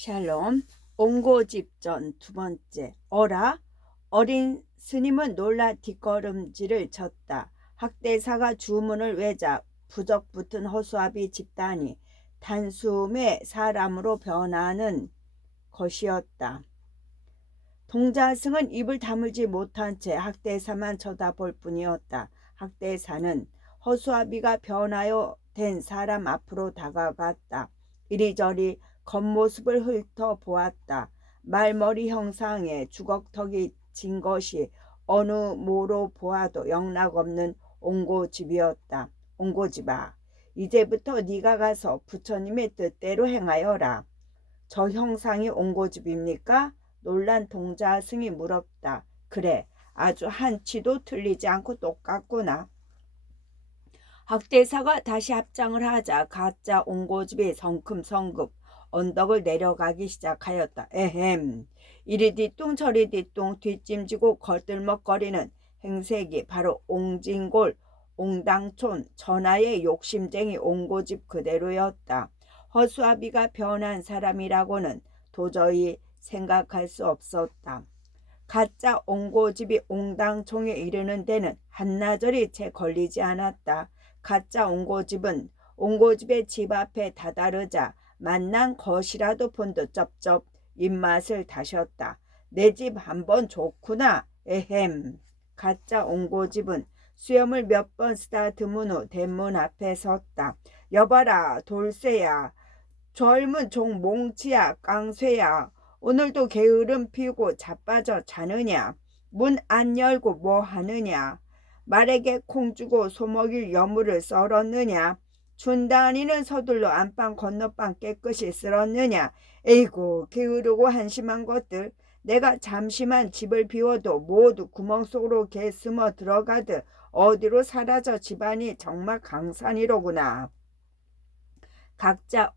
샬롬. 옹고집전 두 번째. 어라? 어린 스님은 놀라 뒷걸음질을 쳤다. 학대사가 주문을 외자 부적 붙은 허수아비 집단이 단숨에 사람으로 변하는 것이었다. 동자승은 입을 다물지 못한 채 학대사만 쳐다볼 뿐이었다. 학대사는 허수아비가 변하여 된 사람 앞으로 다가갔다. 이리저리 겉모습을 훑어보았다. 말머리 형상에 주걱턱이 진 것이 어느 모로 보아도 영락없는 옹고집이었다. 옹고집아, 이제부터 네가 가서 부처님의 뜻대로 행하여라. 저 형상이 옹고집입니까? 놀란 동자승이 물었다. 그래, 아주 한치도 틀리지 않고 똑같구나. 학대사가 다시 합장을 하자 가짜 옹고집이 성큼성급 언덕을 내려가기 시작하였다. 에헴. 이리 뒤뚱 저리 뒤뚱 뒷짐지고 거들먹거리는 행색이 바로 옹진골 옹당촌 전하의 욕심쟁이 옹고집 그대로였다. 허수아비가 변한 사람이라고는 도저히 생각할 수 없었다. 가짜 옹고집이 옹당총에 이르는 데는 한나절이 채 걸리지 않았다. 가짜 옹고집은 옹고집의 집 앞에 다다르자 만난 것이라도 본 듯 쩝쩝 입맛을 다셨다. 내 집 한번 좋구나. 에헴. 가짜 옹고집은 수염을 몇 번 쓰다듬은 후 대문 앞에 섰다. 여봐라 돌쇠야, 젊은 종 몽치야, 깡쇠야, 오늘도 게으름 피우고 자빠져 자느냐? 문 안 열고 뭐 하느냐? 말에게 콩 주고 소먹일 여물을 썰었느냐? 준다니는 서둘러 안방 건너방 깨끗이 쓸었느냐? 에이구, 게으르고 한심한 것들. 내가 잠시만 집을 비워도 모두 구멍 속으로 개 숨어 들어가듯 어디로 사라져 집안이 정말 강산이로구나. 각자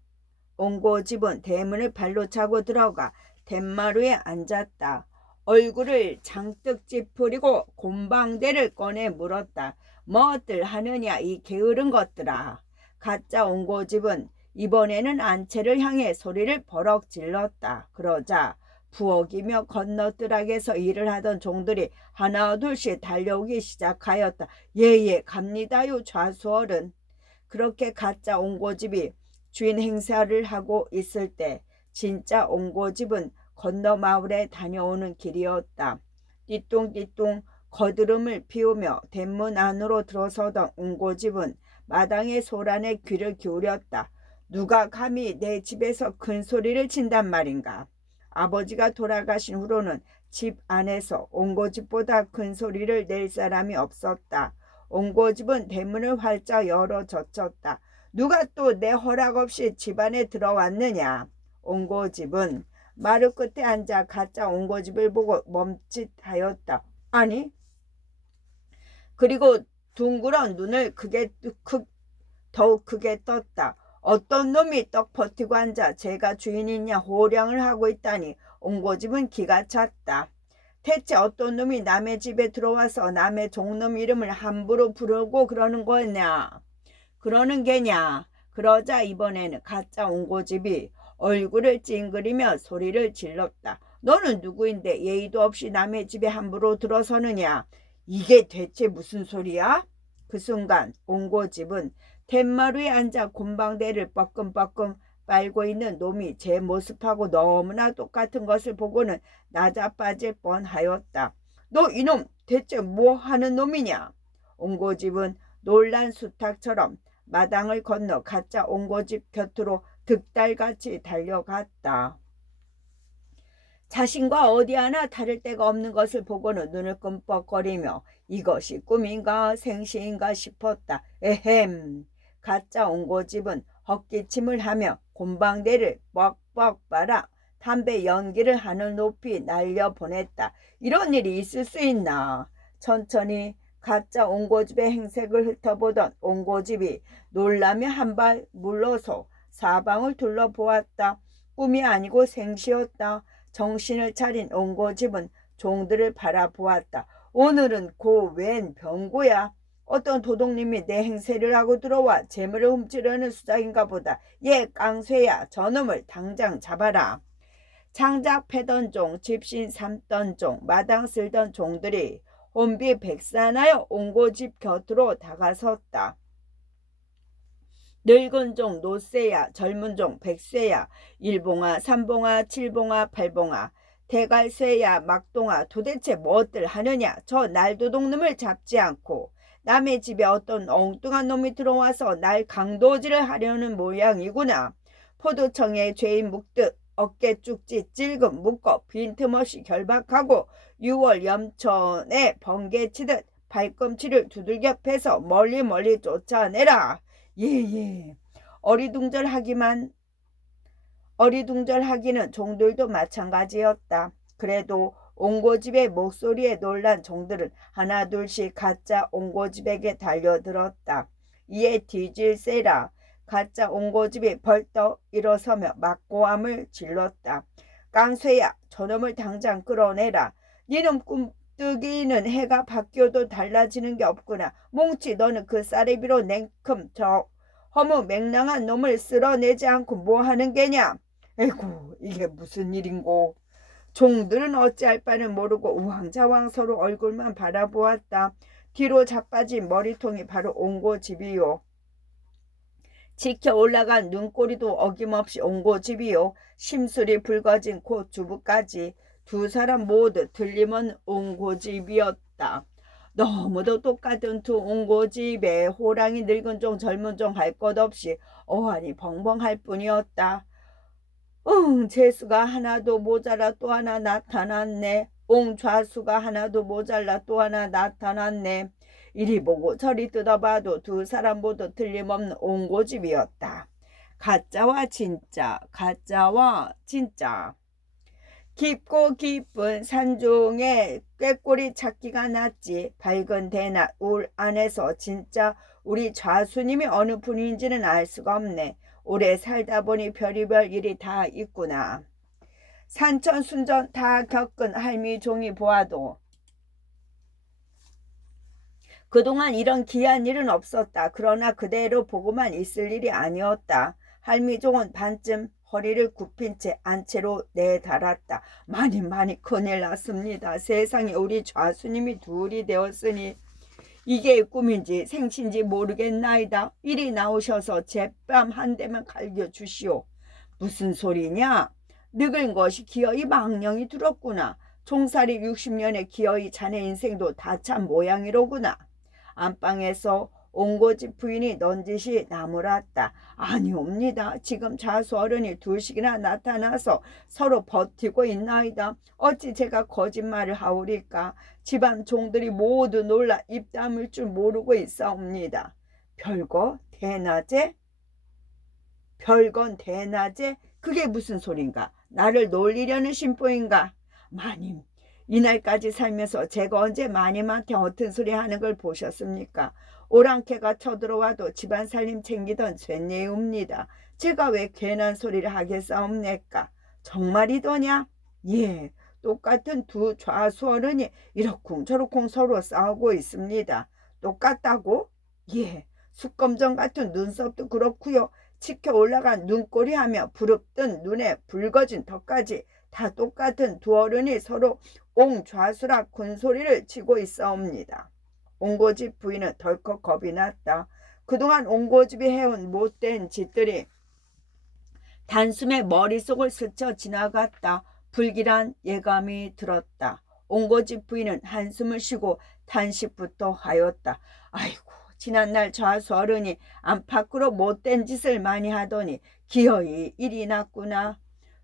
옹고집은 대문을 발로 차고 들어가 덴마루에 앉았다. 얼굴을 장뜩 찌푸리고 곰방대를 꺼내 물었다. 뭐들 하느냐 이 게으른 것들아. 가짜 옹고집은 이번에는 안채를 향해 소리를 버럭 질렀다. 그러자 부엌이며 건너뜰락에서 일을 하던 종들이 하나 둘씩 달려오기 시작하였다. 예예, 갑니다요 좌수어른. 그렇게 가짜 옹고집이 주인 행사를 하고 있을 때 진짜 옹고집은 건너 마을에 다녀오는 길이었다. 띠뚱띠뚱 거드름을 피우며 대문 안으로 들어서던 옹고집은 마당의 소란에 귀를 기울였다. 누가 감히 내 집에서 큰 소리를 친단 말인가. 아버지가 돌아가신 후로는 집 안에서 옹고집보다 큰 소리를 낼 사람이 없었다. 옹고집은 대문을 활짝 열어 젖혔다. 누가 또 내 허락 없이 집안에 들어왔느냐. 옹고집은 마루 끝에 앉아 가짜 옹고집을 보고 멈칫하였다. 아니, 그리고 둥그런 눈을 더욱 크게 떴다. 어떤 놈이 떡 버티고 앉아 제가 주인이냐 호령을 하고 있다니. 옹고집은 기가 찼다. 대체 어떤 놈이 남의 집에 들어와서 남의 종놈 이름을 함부로 부르고 그러는 게냐. 그러자 이번에는 가짜 옹고집이 얼굴을 찡그리며 소리를 질렀다. 너는 누구인데 예의도 없이 남의 집에 함부로 들어서느냐. 이게 대체 무슨 소리야? 그 순간 옹고집은 툇마루에 앉아 곰방대를 뻐끔뻐끔 빨고 있는 놈이 제 모습하고 너무나 똑같은 것을 보고는 나자빠질 뻔하였다. 너 이놈 대체 뭐 하는 놈이냐? 옹고집은 놀란 수탉처럼 마당을 건너 가짜 옹고집 곁으로 득달같이 달려갔다. 자신과 어디 하나 다를 데가 없는 것을 보고는 눈을 끔뻑거리며 이것이 꿈인가 생시인가 싶었다. 에헴. 가짜 옹고집은 헛기침을 하며 곰방대를 뻑뻑 빨아 담배 연기를 하늘 높이 날려보냈다. 이런 일이 있을 수 있나. 천천히 가짜 옹고집의 행색을 훑어보던 옹고집이 놀라며 한 발 물러서 사방을 둘러보았다. 꿈이 아니고 생시였다. 정신을 차린 옹고집은 종들을 바라보았다. 오늘은 고 웬 병고야. 어떤 도둑님이 내 행세를 하고 들어와 재물을 훔치려는 수작인가 보다. 예, 깡쇠야, 저놈을 당장 잡아라. 장작 패던 종, 집신 삼던 종, 마당 쓸던 종들이 혼비백산하여 옹고집 곁으로 다가섰다. 늙은 종 노쇠야, 젊은 종 백쇠야, 일봉아, 삼봉아, 칠봉아, 팔봉아, 대갈쇠야, 막동아, 도대체 무엇들 하느냐? 저 날도둑놈을 잡지 않고 남의 집에 어떤 엉뚱한 놈이 들어와서 날 강도질을 하려는 모양이구나. 포도청에 죄인 묵듯 어깨 쭉지 찔금 묶어 빈틈없이 결박하고 6월 염천에 번개치듯 발꿈치를 두들겨 패서 멀리 멀리 쫓아내라. 예예. 어리둥절하기는 종들도 마찬가지였다. 그래도 옹고집의 목소리에 놀란 종들은 하나둘씩 가짜 옹고집에게 달려들었다. 이에 뒤질세라. 가짜 옹고집이 벌떡 일어서며 막고함을 질렀다. 깡쇠야, 저놈을 당장 끌어내라. 니놈 꿈뜨기는 해가 바뀌어도 달라지는 게 없구나. 뭉치, 너는 그 쌀이비로 냉큼 저 허무 맹랑한 놈을 쓸어내지 않고 뭐 하는 게냐? 에이구, 이게 무슨 일인고. 종들은 어찌할 바를 모르고 우왕좌왕 서로 얼굴만 바라보았다. 뒤로 자빠진 머리통이 바로 옹고집이요. 지켜 올라간 눈꼬리도 어김없이 옹고집이요. 심술이 붉어진 코 주부까지 두 사람 모두 틀림없는 옹고집이었다. 너무도 똑같은 두 옹고집에 호랑이 늙은 종 젊은 종 할 것 없이 어안이 벙벙할 뿐이었다. 재수가 하나도 모자라 또 하나 나타났네. 옹좌수가 하나도 모자라 또 하나 나타났네. 이리 보고 저리 뜯어봐도 두 사람 모두 틀림없는 옹고집이었다. 가짜와 진짜, 가짜와 진짜. 깊고 깊은 산중에 꾀꼬리 찾기가 낫지. 밝은 대낮 울 안에서 진짜 우리 좌수님이 어느 분인지는 알 수가 없네. 오래 살다 보니 별의별 일이 다 있구나. 산천순전 다 겪은 할미 종이 보아도 그동안 이런 기이한 일은 없었다. 그러나 그대로 보고만 있을 일이 아니었다. 할미종은 반쯤 허리를 굽힌 채 안채로 내달았다. 많이 큰일 났습니다. 세상에 우리 좌수님이 둘이 되었으니 이게 꿈인지 생신지 모르겠나이다. 이리 나오셔서 제뺨 한 대만 갈겨주시오. 무슨 소리냐? 늙은 것이 기어이 망령이 들었구나. 종살이 60년의 기어이 자네 인생도 다 참 모양이로구나. 안방에서 옹고집 부인이 넌지시 나무랐다. 아니옵니다. 지금 좌수 어른이 둘씩이나 나타나서 서로 버티고 있나이다. 어찌 제가 거짓말을 하오리까. 집안 종들이 모두 놀라 입 다물 줄 모르고 있사옵니다. 별거 대낮에? 별건 대낮에? 그게 무슨 소린가? 나를 놀리려는 심보인가? 마님, 이날까지 살면서 제가 언제 마님한테 어떤 소리 하는 걸 보셨습니까? 오랑캐가 쳐들어와도 집안 살림 챙기던 쇳예입니다. 제가 왜 괜한 소리를 하겠사옵니까? 정말이더냐? 예, 똑같은 두 좌수 어른이 이러쿵저러쿵 서로 싸우고 있습니다. 똑같다고? 예, 숯검정 같은 눈썹도 그렇고요. 치켜 올라간 눈꼬리 하며 부릅뜬 눈에 붉어진 턱까지 다 똑같은 두 어른이 서로 옹좌수라 큰 소리를 치고 있사옵니다. 옹고집 부인은 덜컥 겁이 났다. 그동안 옹고집이 해온 못된 짓들이 단숨에 머릿속을 스쳐 지나갔다. 불길한 예감이 들었다. 옹고집 부인은 한숨을 쉬고 탄식부터 하였다. 아이고, 지난날 좌수 어른이 안팎으로 못된 짓을 많이 하더니 기어이 일이 났구나.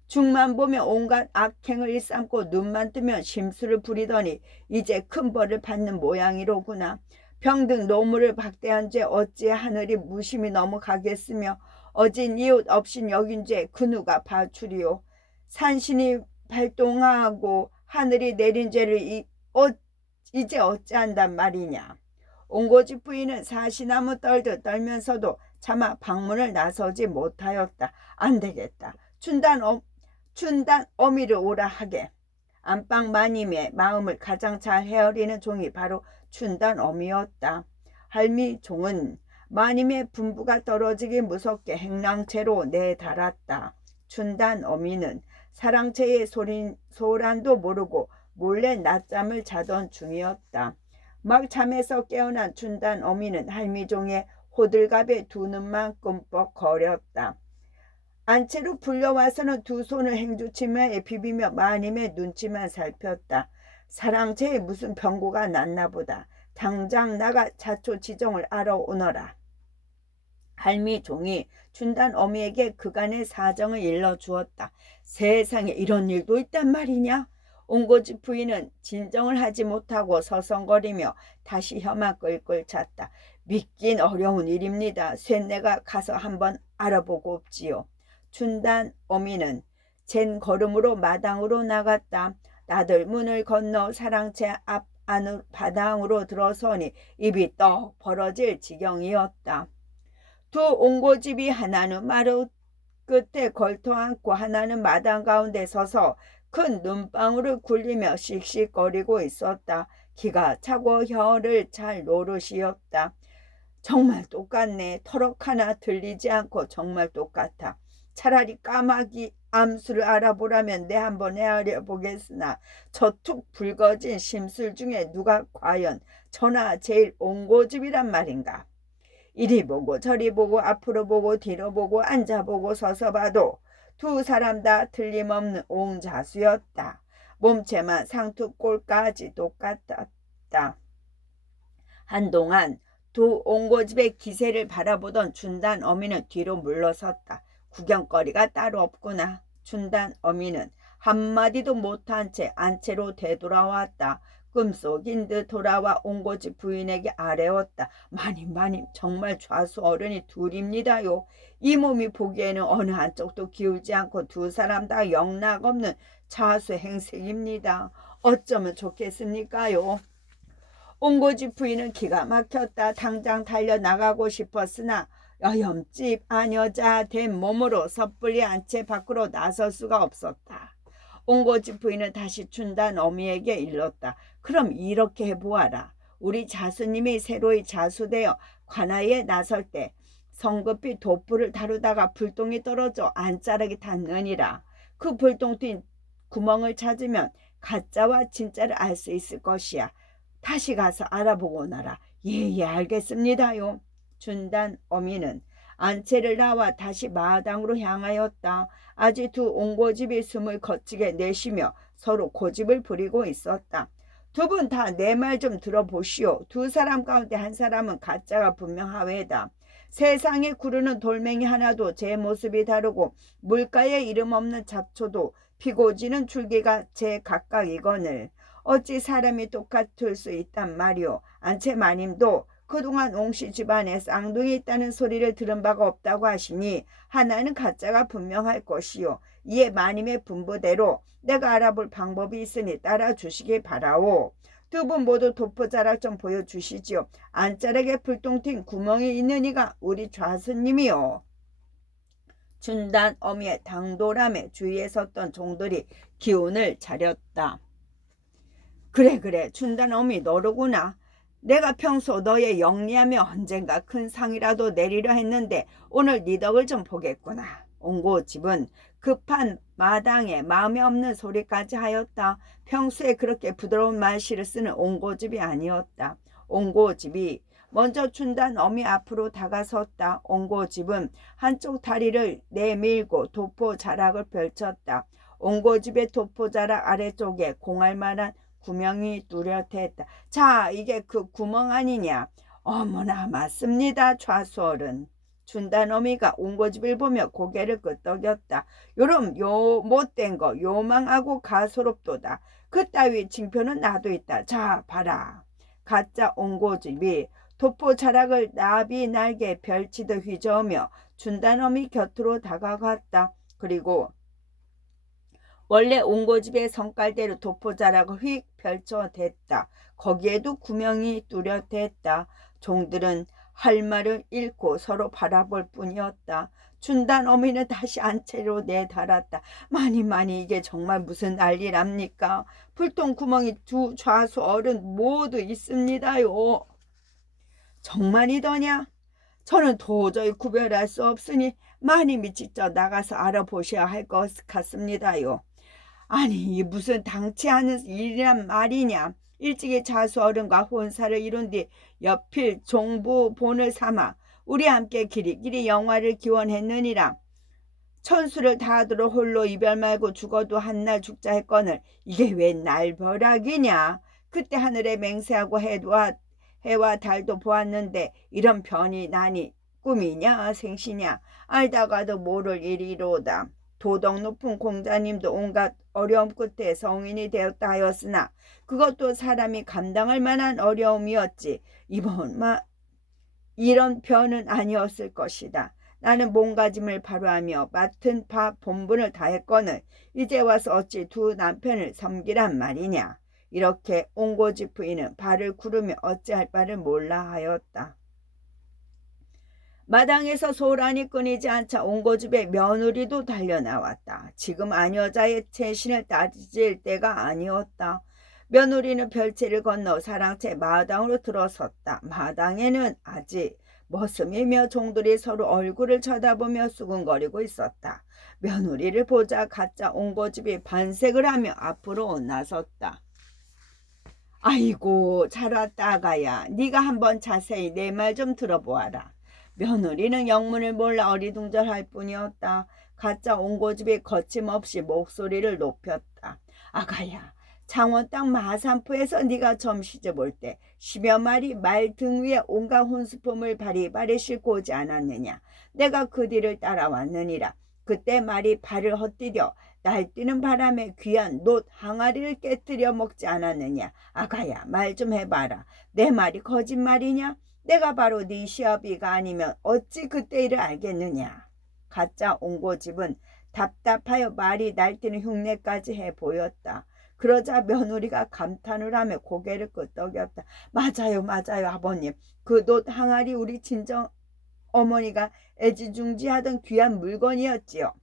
죽만 보면 온갖 악행을 일삼고 눈만 뜨면 심술을 부리더니 이제 큰 벌을 받는 모양이로구나. 병든 노무를 박대한 죄 어찌 하늘이 무심히 넘어가겠으며 어진 이웃 없인 여긴 죄 그 누가 봐주리오. 산신이 발동하고 하늘이 내린 죄를 이제 어찌한단 말이냐. 옹고집 부인은 사시나무 떨듯 떨면서도 차마 방문을 나서지 못하였다. 안 되겠다. 춘단 어미를 오라 하게. 안방 마님의 마음을 가장 잘 헤아리는 종이 바로 춘단 어미였다. 할미 종은 마님의 분부가 떨어지기 무섭게 행랑채로 내달았다. 춘단 어미는 사랑채의 소란도 모르고 몰래 낮잠을 자던 중이었다. 막 잠에서 깨어난 춘단 어미는 할미종의 호들갑에 두 눈만 끔뻑 거렸다. 안채로 불려와서는 두 손을 행주치마에 비비며 마님의 눈치만 살폈다. 사랑채에 무슨 병고가 났나 보다. 당장 나가 자초지종을 알아오너라. 할미 종이 춘단 어미에게 그간의 사정을 일러주었다. 세상에 이런 일도 있단 말이냐? 옹고집 부인은 진정을 하지 못하고 서성거리며 다시 혀만 끌끌 찼다. 믿긴 어려운 일입니다. 쇳내가 가서 한번 알아보고 없지요. 춘단 어미는 젠 걸음으로 마당으로 나갔다. 나들 문을 건너 사랑채 앞 안으로 바당으로 들어서니 입이 떡 벌어질 지경이었다. 두 옹고집이 하나는 마루 끝에 걸터 앉고 하나는 마당 가운데 서서 큰 눈방울을 굴리며 씩씩거리고 있었다. 기가 차고 혀를 잘 노릇이었다. 정말 똑같네. 터럭 하나 들리지 않고 정말 똑같아. 차라리 까마귀 암수를 알아보라면 내 한번 헤아려 보겠으나 저 툭 붉어진 심술 중에 누가 과연 저나 제일 옹고집이란 말인가. 이리 보고 저리 보고 앞으로 보고 뒤로 보고 앉아보고 서서 봐도 두 사람 다 틀림없는 옹자수였다. 몸체만 상투골까지 똑같았다. 한동안 두 옹고집의 기세를 바라보던 춘단 어미는 뒤로 물러섰다. 구경거리가 따로 없구나. 춘단 어미는 한마디도 못한 채 안채로 되돌아왔다. 꿈속인 듯 돌아와 옹고집 부인에게 아뢰었다. 마님 정말 좌수 어른이 둘입니다요. 이 몸이 보기에는 어느 한쪽도 기울지 않고 두 사람 다 영락없는 좌수 행색입니다. 어쩌면 좋겠습니까요? 옹고집 부인은 기가 막혔다. 당장 달려나가고 싶었으나 여염집 아녀자 된 몸으로 섣불리 안채 밖으로 나설 수가 없었다. 옹고집 부인은 다시 춘단 어미에게 일렀다. 그럼 이렇게 해보아라. 우리 자수님이 새로이 자수되어 관아에 나설 때 성급히 돛불을 다루다가 불똥이 떨어져 안자락이 닿느니라. 그 불똥 뛴 구멍을 찾으면 가짜와 진짜를 알 수 있을 것이야. 다시 가서 알아보고 오너라. 예, 알겠습니다요. 춘단 어미는 안채를 나와 다시 마당으로 향하였다. 아직 두 옹고집이 숨을 거치게 내쉬며 서로 고집을 부리고 있었다. 두 분 다 내 말 좀 들어보시오. 두 사람 가운데 한 사람은 가짜가 분명하외다. 세상에 구르는 돌멩이 하나도 제 모습이 다르고 물가에 이름 없는 잡초도 피고 지는 줄기가 제 각각이거늘 어찌 사람이 똑같을 수 있단 말이오. 안채 마님도 그동안 옹씨 집안에 쌍둥이 있다는 소리를 들은 바가 없다고 하시니 하나는 가짜가 분명할 것이요. 이에 마님의 분부대로 내가 알아볼 방법이 있으니 따라주시기 바라오. 두 분 모두 도포자락 좀 보여주시지요. 안자락에 불똥 튄 구멍이 있는 이가 우리 좌스님이요. 춘단 어미의 당돌함에 주위에 섰던 종들이 기운을 차렸다. 그래 춘단 어미 너로구나. 내가 평소 너의 영리하며 언젠가 큰 상이라도 내리려 했는데 오늘 네 덕을 좀 보겠구나. 옹고집은 급한 마당에 마음에 없는 소리까지 하였다. 평소에 그렇게 부드러운 말씨를 쓰는 옹고집이 아니었다. 옹고집이 먼저 춘단 어미 앞으로 다가섰다. 옹고집은 한쪽 다리를 내밀고 도포 자락을 펼쳤다. 옹고집의 도포 자락 아래쪽에 공알만한 구멍이 뚜렷했다. 자, 이게 그 구멍 아니냐? 어머나 맞습니다. 좌수어른. 춘단 어미가 옹고집을 보며 고개를 끄덕였다. 요럼 요 못된 거 요망하고 가소롭도다. 그따위 징표는 나도 있다. 자 봐라. 가짜 옹고집이 도포 자락을 나비 날개 별치듯 휘저으며 춘단 어미 곁으로 다가갔다. 그리고 원래 옹고집의 성깔대로 도포자락을 휙 펼쳐댔다. 거기에도 구멍이 뚜렷했다. 종들은 할 말을 잃고 서로 바라볼 뿐이었다. 춘단 어미는 다시 안채로 내달았다. 많이 이게 정말 무슨 난리랍니까? 불똥 구멍이 두 좌수 어른 모두 있습니다요. 정말이더냐? 저는 도저히 구별할 수 없으니 마님이 직접 나가서 알아보셔야 할 것 같습니다요. 아니 무슨 당치 않은 일이란 말이냐. 일찍이 자수 어른과 혼사를 이룬 뒤 여필 종부 본을 삼아 우리 함께 길이길이 영화를 기원했느니라. 천수를 다하도록 홀로 이별 말고 죽어도 한날 죽자 했거늘 이게 왜 날벼락이냐. 그때 하늘에 맹세하고 해와 달도 보았는데 이런 변이 나니 꿈이냐 생시냐 알다가도 모를 일이로다. 도덕 높은 공자님도 온갖 어려움 끝에 성인이 되었다 하였으나 그것도 사람이 감당할 만한 어려움이었지 이런 변은 아니었을 것이다. 나는 몸가짐을 바로하며 맡은 바 본분을 다했거늘 이제 와서 어찌 두 남편을 섬기란 말이냐. 이렇게 옹고집 부인은 발을 구르며 어찌할 바를 몰라 하였다. 마당에서 소란이 끊이지 않자 옹고집의 며느리도 달려나왔다. 지금 아녀자의 채신을 따질 때가 아니었다. 며느리는 별채를 건너 사랑채 마당으로 들어섰다. 마당에는 아직 머슴이며 종들이 서로 얼굴을 쳐다보며 수군거리고 있었다. 며느리를 보자 가짜 옹고집이 반색을 하며 앞으로 나섰다. 아이고 잘 왔다 아가야. 네가 한번 자세히 내 말 좀 들어보아라. 며느리는 영문을 몰라 어리둥절할 뿐이었다. 가짜 옹고집이 거침없이 목소리를 높였다. 아가야, 창원 땅 마산포에서 네가 점 시집올 때 10여 마리 말 등 위에 온갖 혼수품을 바리바리 싣고 오지 않았느냐. 내가 그 뒤를 따라왔느니라. 그때 말이 발을 헛디뎌 날뛰는 바람에 귀한 놋 항아리를 깨뜨려 먹지 않았느냐. 아가야, 말 좀 해봐라. 내 말이 거짓말이냐? 내가 바로 네 시아비가 아니면 어찌 그때 일을 알겠느냐. 가짜 옹고집은 답답하여 말이 날뛰는 흉내까지 해 보였다. 그러자 며느리가 감탄을 하며 고개를 끄덕였다. 맞아요 맞아요 아버님. 그 놋 항아리 우리 친정 어머니가 애지중지하던 귀한 물건이었지요.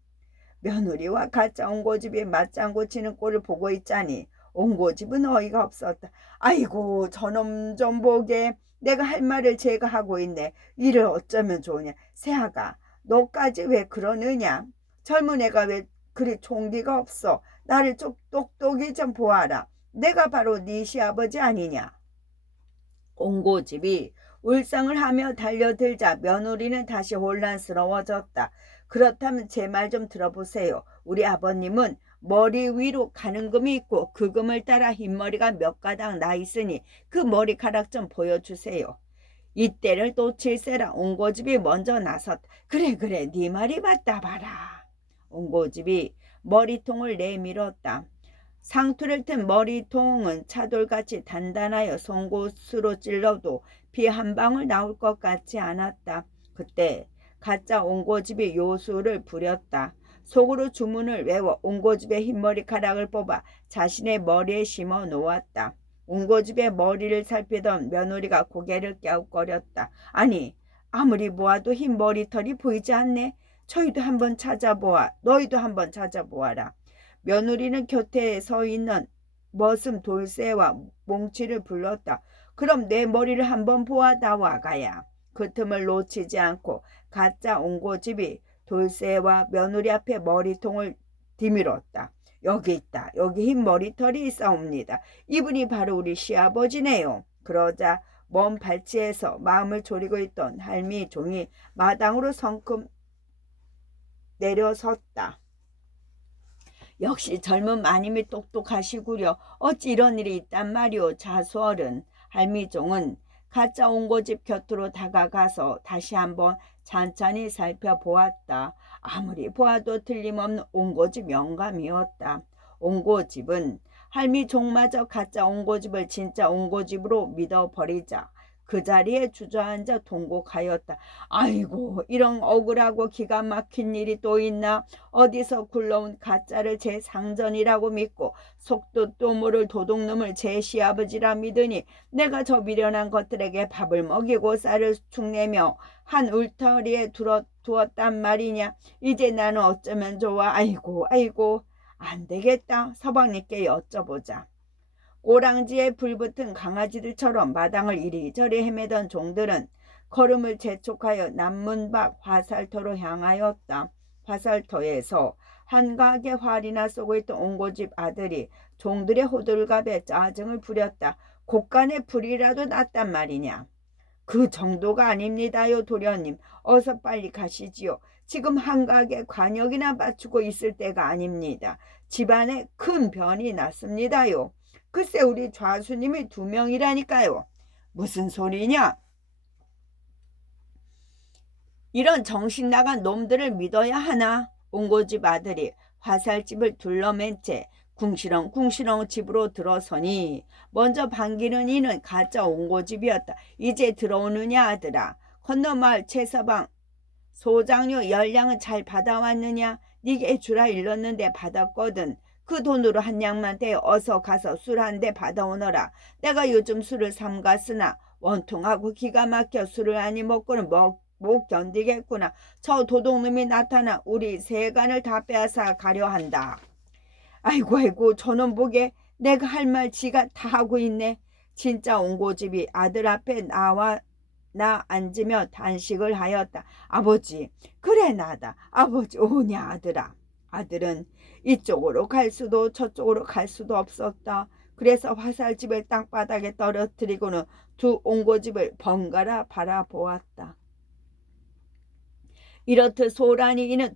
며느리와 가짜 옹고집이 맞장구 치는 꼴을 보고 있자니 옹고집은 어이가 없었다. 아이고 저놈 좀 보게. 내가 할 말을 제가 하고 있네. 일을 어쩌면 좋으냐. 새아가 너까지 왜 그러느냐. 젊은 애가 왜 그리 총기가 없어. 나를 좀 똑똑히 좀 보아라. 내가 바로 네 시아버지 아니냐. 옹고집이 울상을 하며 달려들자 며느리는 다시 혼란스러워졌다. 그렇다면 제 말 좀 들어보세요. 우리 아버님은 머리 위로 가는 금이 있고 그 금을 따라 흰머리가 몇 가닥 나 있으니 그 머리카락 좀 보여주세요. 이때를 놓칠세라 옹고집이 먼저 나섰다. 그래 네 말이 맞다 봐라. 옹고집이 머리통을 내밀었다. 상투를 튼 머리통은 차돌같이 단단하여 송곳으로 찔러도 피 한 방울 나올 것 같지 않았다. 그때 가짜 옹고집이 요술을 부렸다. 속으로 주문을 외워 옹고집의 흰머리카락을 뽑아 자신의 머리에 심어 놓았다. 옹고집의 머리를 살피던 며느리가 고개를 갸웃거렸다. 아니 아무리 보아도 흰 머리털이 보이지 않네. 저희도 한번 찾아보아. 너희도 한번 찾아보아라. 며느리는 곁에 서 있는 머슴 돌쇠와 몽치를 불렀다. 그럼 내 머리를 한번 보아다오 아가야. 그 틈을 놓치지 않고 가짜 옹고집이 돌쇠와 며느리 앞에 머리통을 디밀었다. 여기 있다. 여기 흰 머리털이 있사옵니다. 이분이 바로 우리 시아버지네요. 그러자 먼 발치에서 마음을 졸이고 있던 할미 종이 마당으로 성큼 내려섰다. 역시 젊은 마님이 똑똑하시구려. 어찌 이런 일이 있단 말이오. 자수어른. 할미종은 가짜 옹고집 곁으로 다가가서 다시 한번 찬찬히 살펴보았다. 아무리 보아도 틀림없는 옹고집 영감이었다. 옹고집은 할미종마저 가짜 옹고집을 진짜 옹고집으로 믿어버리자 그 자리에 주저앉아 통곡하였다. 아이고 이런 억울하고 기가 막힌 일이 또 있나. 어디서 굴러온 가짜를 제 상전이라고 믿고 속도 또 모를 도둑놈을 제 시아버지라 믿으니 내가 저 미련한 것들에게 밥을 먹이고 쌀을 축내며 한 울타리에 두었단 말이냐. 이제 나는 어쩌면 좋아. 아이고 안 되겠다. 서방님께 여쭤보자. 오랑지에 불붙은 강아지들처럼 마당을 이리저리 헤매던 종들은 걸음을 재촉하여 남문 밖 화살터로 향하였다. 화살터에서 한가하게 활이나 쏘고 있던 옹고집 아들이 종들의 호들갑에 짜증을 부렸다. 곳간에 불이라도 났단 말이냐. 그 정도가 아닙니다요, 도련님. 어서 빨리 가시지요. 지금 한가하게 관역이나 맞추고 있을 때가 아닙니다. 집안에 큰 변이 났습니다요. 글쎄 우리 좌수님이 2명이라니까요. 무슨 소리냐? 이런 정신 나간 놈들을 믿어야 하나? 옹고집 아들이 화살집을 둘러맨 채 궁시렁궁시렁 집으로 들어서니 먼저 반기는 이는 가짜 옹고집이었다. 이제 들어오느냐 아들아. 건너마을 최서방 소장료 열량은 잘 받아왔느냐? 니게 주라 일렀는데 받았거든. 그 돈으로 한 양만 대 어서 가서 술 한 대 받아오너라. 내가 요즘 술을 삼갔으나 원통하고 기가 막혀 술을 아니 먹고는 못 견디겠구나. 저 도둑놈이 나타나 우리 세간을 다 빼앗아 가려 한다. 아이고 아이고 저놈 보게 내가 할 말 지가 다 하고 있네. 진짜 옹고집이 아들 앞에 나 앉으며 단식을 하였다. 아버지 그래 나다. 아버지 오냐 아들아. 아들은 이쪽으로 갈 수도 저쪽으로 갈 수도 없었다. 그래서 화살집을 땅바닥에 떨어뜨리고는 두 옹고집을 번갈아 바라보았다. 이렇듯 소란이 이는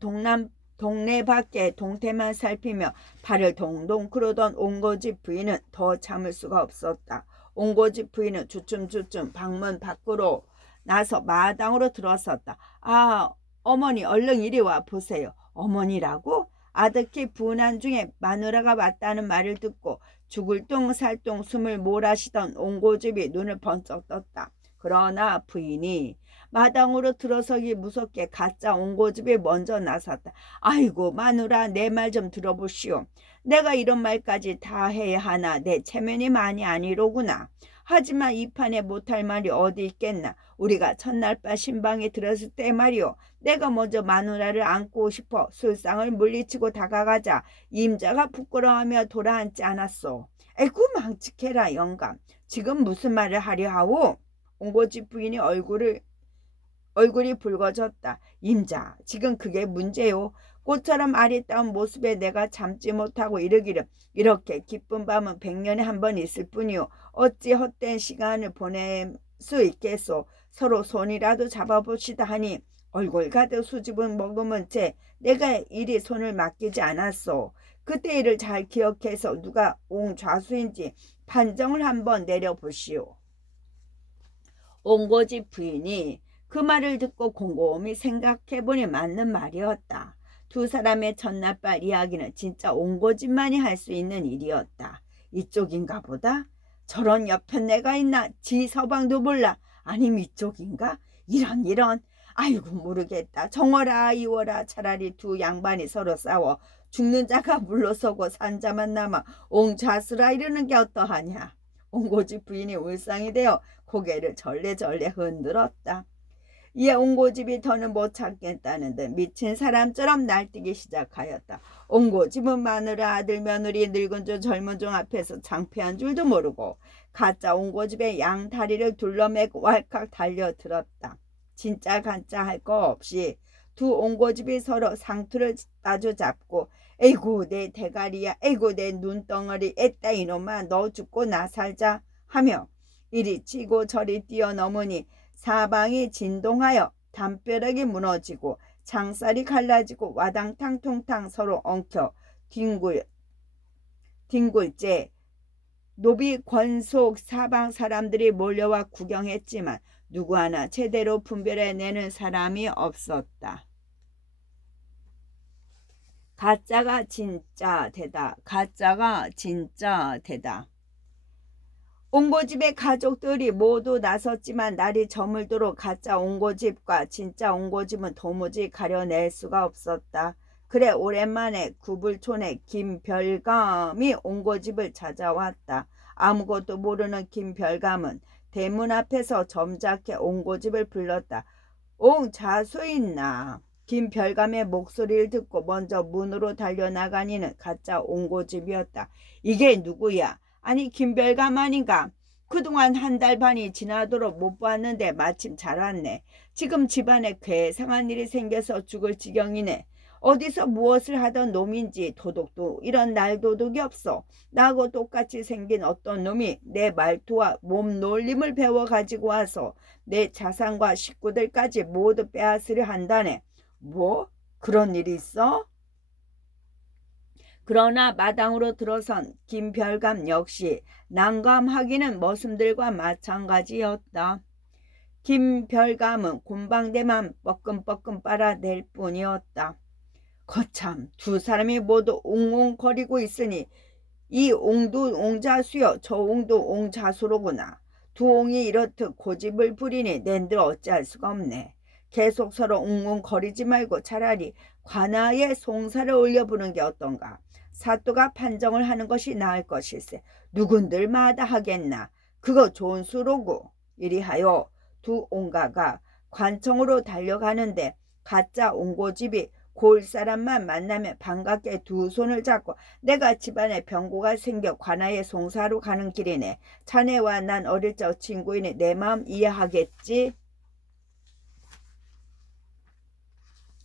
동네 밖에 동태만 살피며 발을 동동 구르던 옹고집 부인은 더 참을 수가 없었다. 옹고집 부인은 주춤주춤 방문 밖으로 나서 마당으로 들어섰다. 아, 어머니 얼른 이리 와 보세요. 어머니라고? 아득히 분한 중에 마누라가 왔다는 말을 듣고 죽을 똥 살똥 숨을 몰아쉬던 옹고집이 눈을 번쩍 떴다. 그러나 부인이 마당으로 들어서기 무섭게 가짜 옹고집이 먼저 나섰다. 아이고 마누라 내 말 좀 들어보시오. 내가 이런 말까지 다 해야 하나 내 체면이 많이 아니로구나. 하지만 이 판에 못할 말이 어디 있겠나. 우리가 첫날밤 신방에 들었을 때 말이오. 내가 먼저 마누라를 안고 싶어 술상을 물리치고 다가가자 임자가 부끄러워하며 돌아앉지 않았소. 에구 망측해라 영감. 지금 무슨 말을 하려 하오? 옹고집 부인이 얼굴이 붉어졌다. 임자, 지금 그게 문제요. 꽃처럼 아리따운 모습에 내가 참지 못하고 이르기를 이렇게 기쁜 밤은 100년에 한 번 있을 뿐이요. 어찌 헛된 시간을 보낼 수 있겠소. 서로 손이라도 잡아봅시다 하니 얼굴 가득 수줍은 머금은 채 내가 이리 손을 맡기지 않았소. 그때 일을 잘 기억해서 누가 옹좌수인지 판정을 한번 내려보시오. 옹고집 부인이 그 말을 듣고 곰곰이 생각해보니 맞는 말이었다. 두 사람의 첫날밤 이야기는 진짜 옹고집만이 할 수 있는 일이었다. 이쪽인가 보다. 저런 여편네가 있나. 지 서방도 몰라. 아님 이쪽인가. 이런 아이고 모르겠다. 정어라 이워라. 차라리 두 양반이 서로 싸워 죽는 자가 물러서고 산 자만 남아 옹좌수라 이러는 게 어떠하냐. 옹고집 부인이 울상이 되어 고개를 절레절레 흔들었다. 이에 옹고집이 더는 못 참겠다는 듯 미친 사람처럼 날뛰기 시작하였다. 옹고집은 마누라 아들 며느리 늙은 종 젊은 종 앞에서 창피한 줄도 모르고 가짜 옹고집의 양 다리를 둘러매고 왈칵 달려들었다. 진짜 가짜 할 거 없이 두 옹고집이 서로 상투를 따져잡고 에이구 내 대가리야 에이구 내 눈덩어리 에따 이놈아 너 죽고 나 살자 하며 이리 치고 저리 뛰어넘으니 사방이 진동하여 담벼락이 무너지고 창살이 갈라지고 와당탕 통탕 서로 엉켜 뒹굴째 노비 권속 사방 사람들이 몰려와 구경했지만 누구 하나 제대로 분별해내는 사람이 없었다. 가짜가 진짜 되다. 가짜가 진짜 되다. 옹고집의 가족들이 모두 나섰지만 날이 저물도록 가짜 옹고집과 진짜 옹고집은 도무지 가려낼 수가 없었다. 그래 오랜만에 구불촌의 김별감이 옹고집을 찾아왔다. 아무것도 모르는 김별감은 대문 앞에서 점잖게 옹고집을 불렀다. 옹자수 있나? 김별감의 목소리를 듣고 먼저 문으로 달려나가니는 가짜 옹고집이었다. 이게 누구야? 아니 김별감 아닌가? 그동안 한 달 반이 지나도록 못 봤는데 마침 잘 왔네. 지금 집안에 괴상한 일이 생겨서 죽을 지경이네. 어디서 무엇을 하던 놈인지 도둑도 이런 날도둑이 없어. 나하고 똑같이 생긴 어떤 놈이 내 말투와 몸 놀림을 배워 가지고 와서 내 자산과 식구들까지 모두 빼앗으려 한다네. 뭐? 그런 일이 있어? 그러나 마당으로 들어선 김별감 역시 난감하기는 머슴들과 마찬가지였다. 김별감은 곰방대만 뻐끔뻐끔 빨아낼 뿐이었다. 거참 두 사람이 모두 웅웅거리고 있으니 이 옹도 옹자수여 저 옹도 옹자수로구나. 두 옹이 이렇듯 고집을 부리니 낸들 어찌할 수가 없네. 계속 서로 웅웅거리지 말고 차라리 관아에 송사를 올려보는 게 어떤가. 사또가 판정을 하는 것이 나을 것일세. 누군들 마다하겠나. 그거 좋은 수로고. 이리하여 두 옹가가 관청으로 달려가는데 가짜 옹고집이 골 사람만 만나면 반갑게 두 손을 잡고 내가 집안에 병고가 생겨 관아에 송사로 가는 길이네. 자네와 난 어릴 적 친구이니 내 마음 이해하겠지?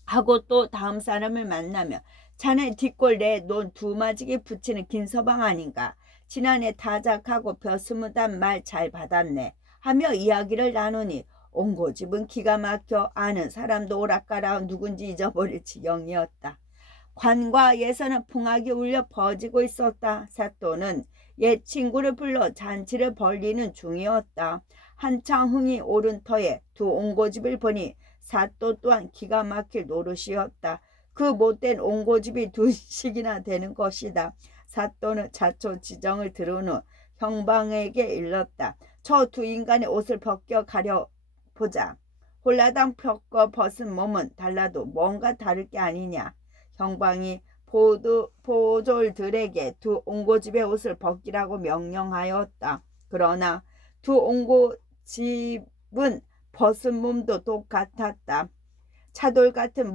하고 또 다음 사람을 만나면 자네 뒷골 내 논 두마지기 붙이는 김서방 아닌가? 지난해 타작하고 벼스무단 말 잘 받았네. 하며 이야기를 나누니 옹고집은 기가 막혀 아는 사람도 오락가락 누군지 잊어버릴 지경이었다. 관과에서는 풍악이 울려 퍼지고 있었다. 사또는 옛 친구를 불러 잔치를 벌리는 중이었다. 한창 흥이 오른 터에 두 옹고집을 보니 사또 또한 기가 막힐 노릇이었다. 그 못된 옹고집이 두씩이나 되는 것이다. 사또는 자초지정을 들은 후 형방에게 일렀다. 저 두 인간의 옷을 벗겨 가려 보자. 홀라당 펴고 벗은 몸은 달라도 뭔가 다를 게 아니냐. 형방이 보졸들에게 두 옹고집의 옷을 벗기라고 명령하였다. 그러나 두 옹고집은 벗은 몸도 똑같았다. 차돌 같은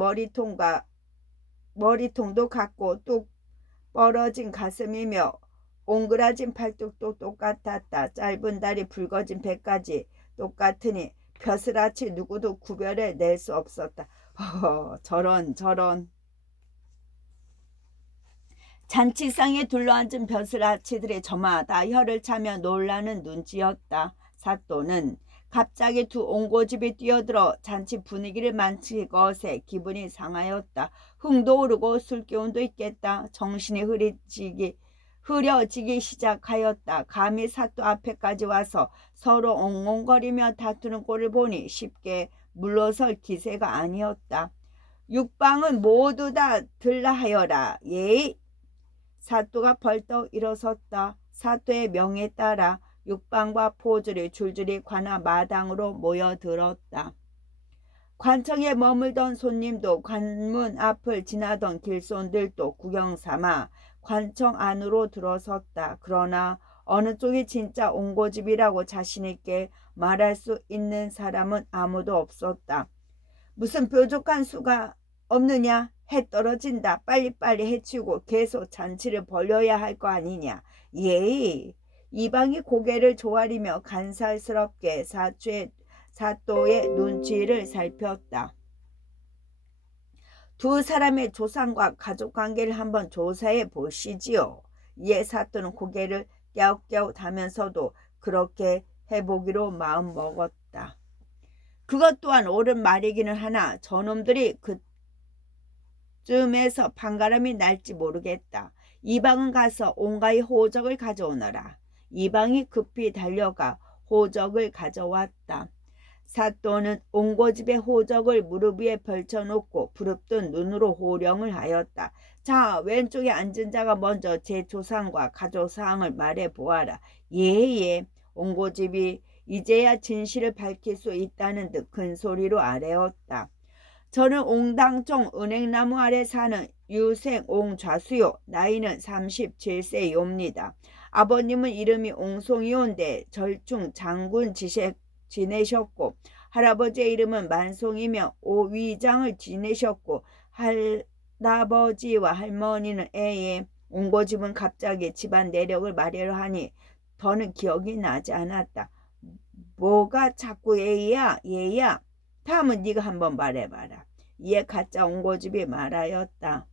머리통도 같고 뚝 벌어진 가슴이며 옹그라진 팔뚝도 똑같았다. 짧은 다리 붉어진 배까지 똑같으니 벼슬아치 누구도 구별해 낼 수 없었다. 저런. 잔치상에 둘러앉은 벼슬아치들이 저마다 혀를 차며 놀라는 눈치였다. 사또는 갑자기 두 옹고집이 뛰어들어 잔치 분위기를 망칠 것에 기분이 상하였다. 흥도 오르고 술기운도 있겠다. 정신이 흐려지기 시작하였다. 감히 사또 앞에까지 와서 서로 엉엉거리며 다투는 꼴을 보니 쉽게 물러설 기세가 아니었다. 육방은 모두 다 들라하여라. 예. 사또가 벌떡 일어섰다. 사또의 명에 따라 육방과 포졸이 줄줄이 관아 마당으로 모여들었다. 관청에 머물던 손님도 관문 앞을 지나던 길손들도 구경삼아 관청 안으로 들어섰다. 그러나 어느 쪽이 진짜 옹고집이라고 자신있게 말할 수 있는 사람은 아무도 없었다. 무슨 뾰족한 수가 없느냐? 해 떨어진다. 빨리빨리 해치우고 계속 잔치를 벌려야 할 거 아니냐. 예. 이방이 고개를 조아리며 간살스럽게 사또의 눈치를 살폈다. 두 사람의 조상과 가족관계를 한번 조사해 보시지요. 이에 사또는 고개를 깨웃깨웃하면서도 그렇게 해보기로 마음먹었다. 그것 또한 옳은 말이기는 하나 저놈들이 그쯤에서 판가름이 날지 모르겠다. 이방은 가서 온가히 호적을 가져오너라. 이방이 급히 달려가 호적을 가져왔다. 사또는 옹고집의 호적을 무릎 위에 펼쳐놓고 부릅뜬 눈으로 호령을 하였다. 자, 왼쪽에 앉은 자가 먼저 제 조상과 가족사항을 말해보아라. 예. 옹고집이 이제야 진실을 밝힐 수 있다는 듯 큰 소리로 아뢰었다. 저는 옹당청 은행나무 아래 사는 유생 옹좌수요. 나이는 37세요입니다. 아버님은 이름이 옹송이온데 절충 장군 지내셨고 할아버지의 이름은 만송이며 오위장을 지내셨고 할아버지와 할머니는 애에 옹고집은 갑자기 집안 내력을 말하려 하니 더는 기억이 나지 않았다. 뭐가 자꾸 얘야? 다음은 네가 한번 말해봐라. 이에 가짜 옹고집이 말하였다.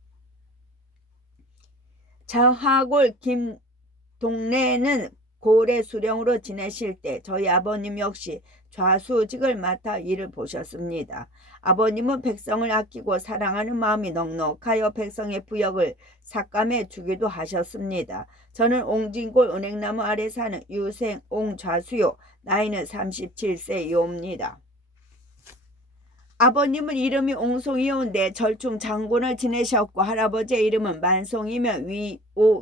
자하골 김동래는 고래 수령으로 지내실 때 저희 아버님 역시 좌수직을 맡아 일을 보셨습니다. 아버님은 백성을 아끼고 사랑하는 마음이 넉넉하여 백성의 부역을 삭감해 주기도 하셨습니다. 저는 옹진골 은행나무 아래 사는 유생 옹좌수요. 나이는 37세이옵니다. 아버님은 이름이 옹송이온데 절충 장군을 지내셨고 할아버지의 이름은 만송이며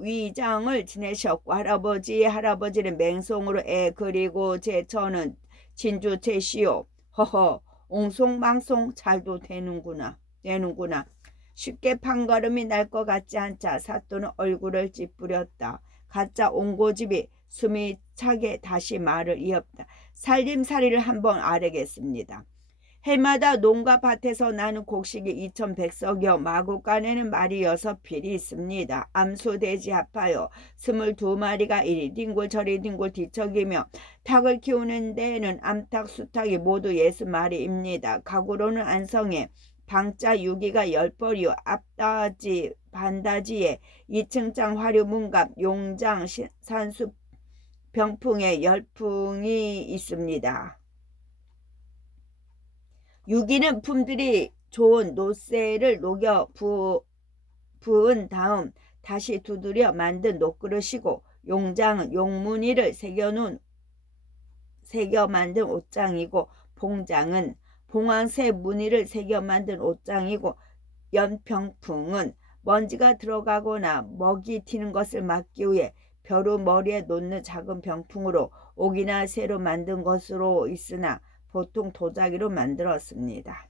위장을 지내셨고 할아버지의 할아버지는 맹송으로 그리고 저는 진주 제시요. 허허 옹송망송 잘도 되는구나. 쉽게 판걸음이 날 것 같지 않자 사또는 얼굴을 찌푸렸다. 가짜 옹고집이 숨이 차게 다시 말을 이었다. 살림살이를 한번 알아겠습니다. 해마다 농가 밭에서 나는 곡식이 2100석여 마구간에는 말이 6필이 있습니다. 암소돼지 합하여 22마리가 이리 뒹굴 저리 뒹굴 뒤척이며 닭을 키우는 데에는 암탉 수탉이 모두 60마리입니다. 가구로는 안성에 방자 유기가 10벌이요 앞다지 반다지에 2층장 화류문갑 용장 산수 병풍에 10풍이 있습니다. 유기는 품들이 좋은 노쇠를 녹여 부은 다음 다시 두드려 만든 녹그릇이고 용장은 용무늬를 새겨 만든 옷장이고 봉장은 봉황새 무늬를 새겨 만든 옷장이고 연병풍은 먼지가 들어가거나 먹이 튀는 것을 막기 위해 벼루 머리에 놓는 작은 병풍으로 옥이나 새로 만든 것으로 있으나 보통 도자기로 만들었습니다.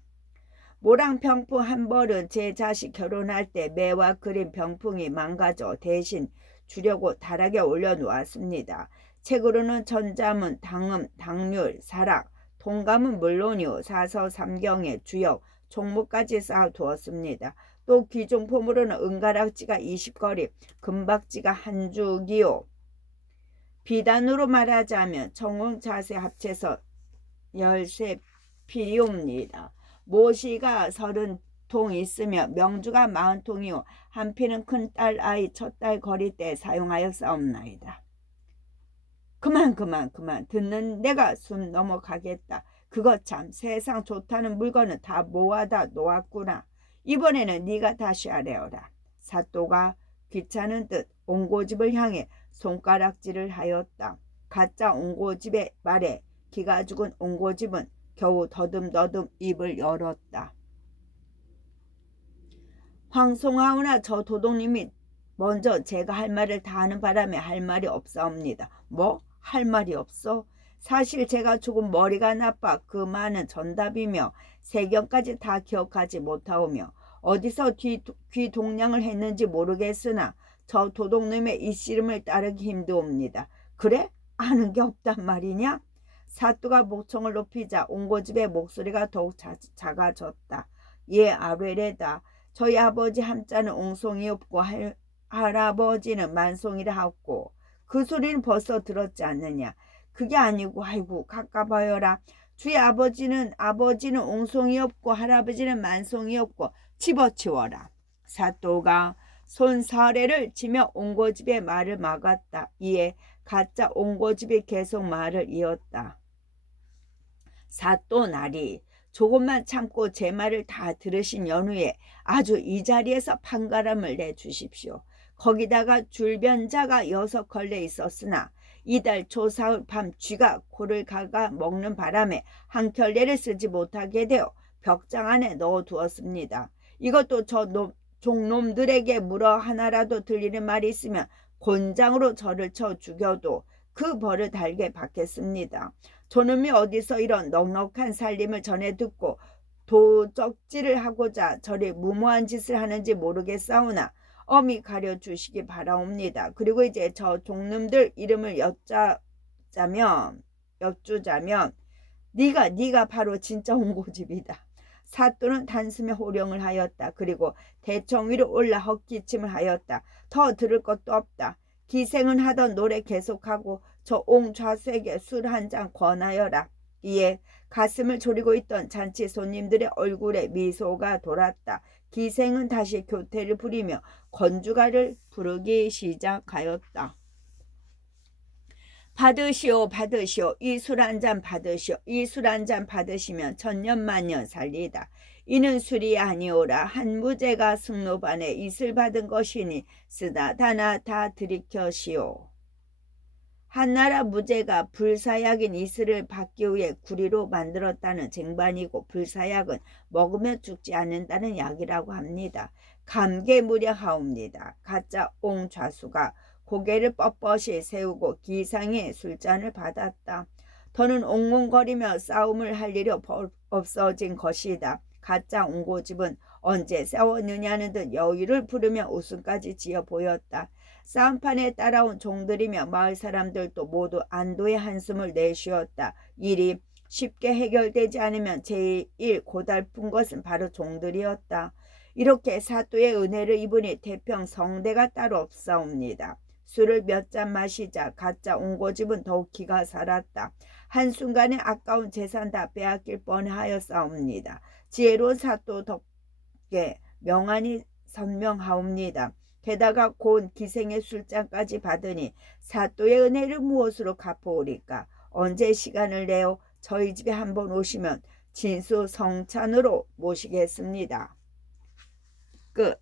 모랑 병풍 한 벌은 제 자식 결혼할 때 매와 그린 병풍이 망가져 대신 주려고 다락에 올려놓았습니다. 책으로는 전자문, 당음, 당률, 사락, 동감은 물론이요 사서, 삼경에 주역, 종목까지 쌓아두었습니다. 또 귀중품으로는 은가락지가 20거리, 금박지가 한 죽이요. 비단으로 말하자면 청웅자세 합쳐서 13필이옵니다. 모시가 30통 있으며 명주가 40통이요 한 필은 큰딸 아이 첫딸 거리 때 사용하였사옵나이다. 그만 듣는 내가 숨 넘어가겠다. 그거 참 세상 좋다는 물건은 다 모아다 놓았구나. 이번에는 네가 다시 하래어라. 사또가 귀찮은 듯 옹고집을 향해 손가락질을 하였다. 가짜 옹고집의 말에 기가 죽은 옹고집은 겨우 더듬더듬 입을 열었다. 황송하오나 저 도둑님이 먼저 제가 할 말을 다 하는 바람에 할 말이 없사옵니다. 뭐? 할 말이 없어? 사실 제가 조금 머리가 나빠 그 많은 전답이며 세경까지 다 기억하지 못하오며 어디서 귀 동냥을 했는지 모르겠으나 저 도둑님의 이 씨름을 따르기 힘드옵니다. 그래? 아는 게 없단 말이냐? 사또가 목청을 높이자 옹고집의 목소리가 더욱 작아졌다. 예, 아뢰래다. 저희 아버지 함자는 옹송이 없고 할아버지는 만송이라 하고 그 소리는 벌써 들었지 않느냐. 그게 아니고 아이고 가까봐요라. 주의 아버지는 옹송이 없고 할아버지는 만송이 없고 집어치워라. 사또가 손사래를 치며 옹고집의 말을 막았다. 이에 가짜 옹고집이 계속 말을 이었다. 사또 나리 조금만 참고 제 말을 다 들으신 연후에 아주 이 자리에서 판가람을 내주십시오. 거기다가 줄변자가 6걸레 있었으나 이달 초사흘 밤 쥐가 코를 가가 먹는 바람에 한 켤레를 쓰지 못하게 되어 벽장 안에 넣어두었습니다. 이것도 저 종놈들에게 물어 하나라도 들리는 말이 있으면 곤장으로 저를 쳐 죽여도 그 벌을 달게 받겠습니다. 저놈이 어디서 이런 넉넉한 살림을 전해 듣고 도적질을 하고자 저리 무모한 짓을 하는지 모르겠사오나 엄히 가려주시기 바라옵니다. 그리고 이제 저 종놈들 이름을 여쭈자면 네가 바로 진짜 옹고집이다. 사또는 단숨에 호령을 하였다. 그리고 대청 위로 올라 헛기침을 하였다. 더 들을 것도 없다. 기생은 하던 노래 계속하고 저 옹좌수에게 술 한 잔 권하여라. 이에 가슴을 졸이고 있던 잔치 손님들의 얼굴에 미소가 돌았다. 기생은 다시 교태를 부리며 건주가를 부르기 시작하였다. 받으시오 받으시오 이 술 한 잔 받으시오 이 술 한 잔 받으시면 천년만년 살리다. 이는 술이 아니오라 한무제가 승로반에 이슬 받은 것이니 쓰다 다나 다 들이켜시오. 한나라 무제가 불사약인 이슬을 받기 위해 구리로 만들었다는 쟁반이고 불사약은 먹으면 죽지 않는다는 약이라고 합니다. 감개무량하옵니다. 가짜 옹좌수가 고개를 뻣뻣이 세우고 기상의 술잔을 받았다. 더는 옹옹거리며 싸움을 할 일이 없어진 것이다. 가짜 옹고집은 언제 싸웠느냐는 듯 여유를 부르며 웃음까지 지어 보였다. 싸움판에 따라온 종들이며 마을 사람들도 모두 안도의 한숨을 내쉬었다. 일이 쉽게 해결되지 않으면 제일 고달픈 것은 바로 종들이었다. 이렇게 사또의 은혜를 입으니 태평성대가 따로 없사옵니다. 술을 몇 잔 마시자 가짜 옹고집은 더욱 기가 살았다. 한순간에 아까운 재산 다 빼앗길 뻔하였사옵니다. 지혜로운 사또 덕에 명안이 선명하옵니다. 게다가 고운 기생의 술잔까지 받으니 사또의 은혜를 무엇으로 갚아오리까? 언제 시간을 내어 저희 집에 한번 오시면 진수성찬으로 모시겠습니다. 끝.